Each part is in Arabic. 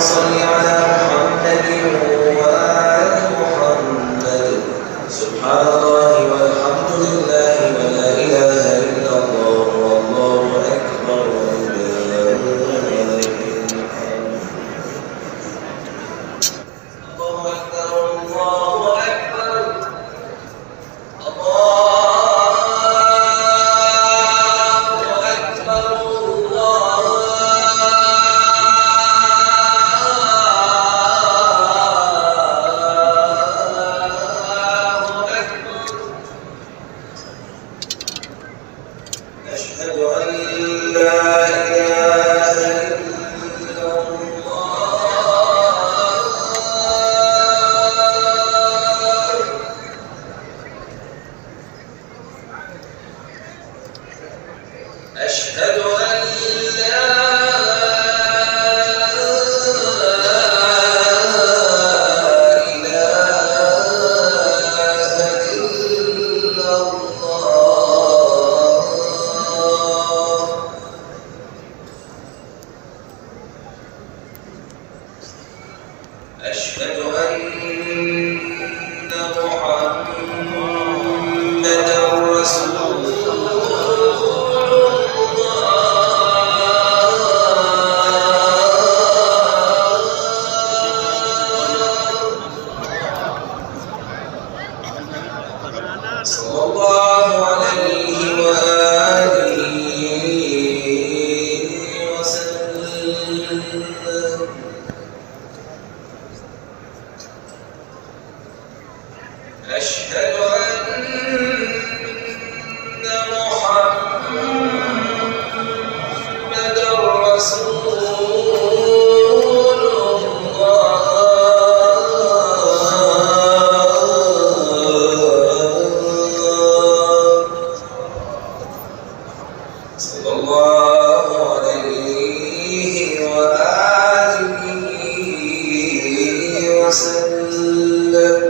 صل على محمد وآل محمد. سبحان الله والحمد لله ولا إله إلا الله والله أكبر ولله الحمد. الله أكبر الله أكبر الله أشهد أن لا إله إلا الله. أشهد أن لا إله إلا الله. أشهد أن محمدًا رسول صلى الله عليه وآله وسلم. أشهد أن محمدًا رسول صلى الله عليه وآله وسلم.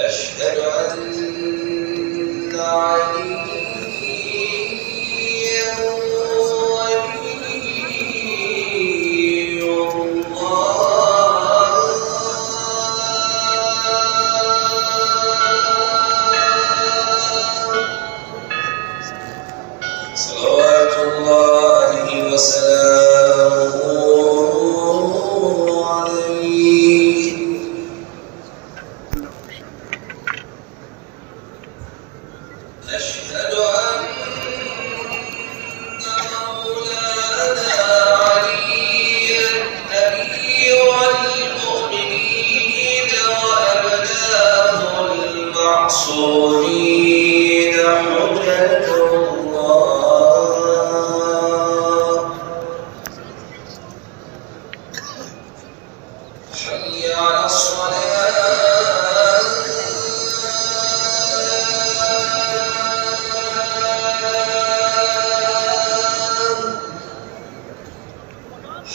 أشهد أن عليا ولي الله. صلوات الله وسلامه عليه. أشهد أن مولانا عليا أمير المؤمنين وأبناه المعصومين حجة الله. حي على الصلاة.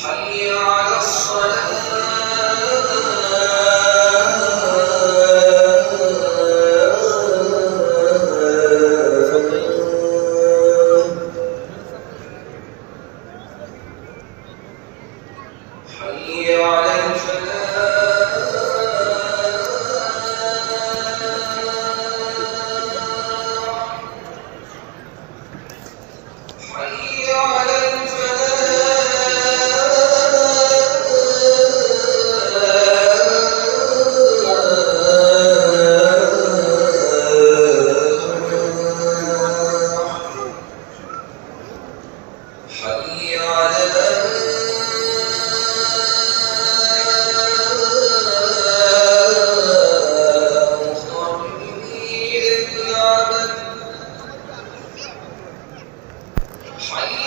حي على الصلاة. حي على الفلاح. حي على الفلاح. حي على مخرجين العبد. حي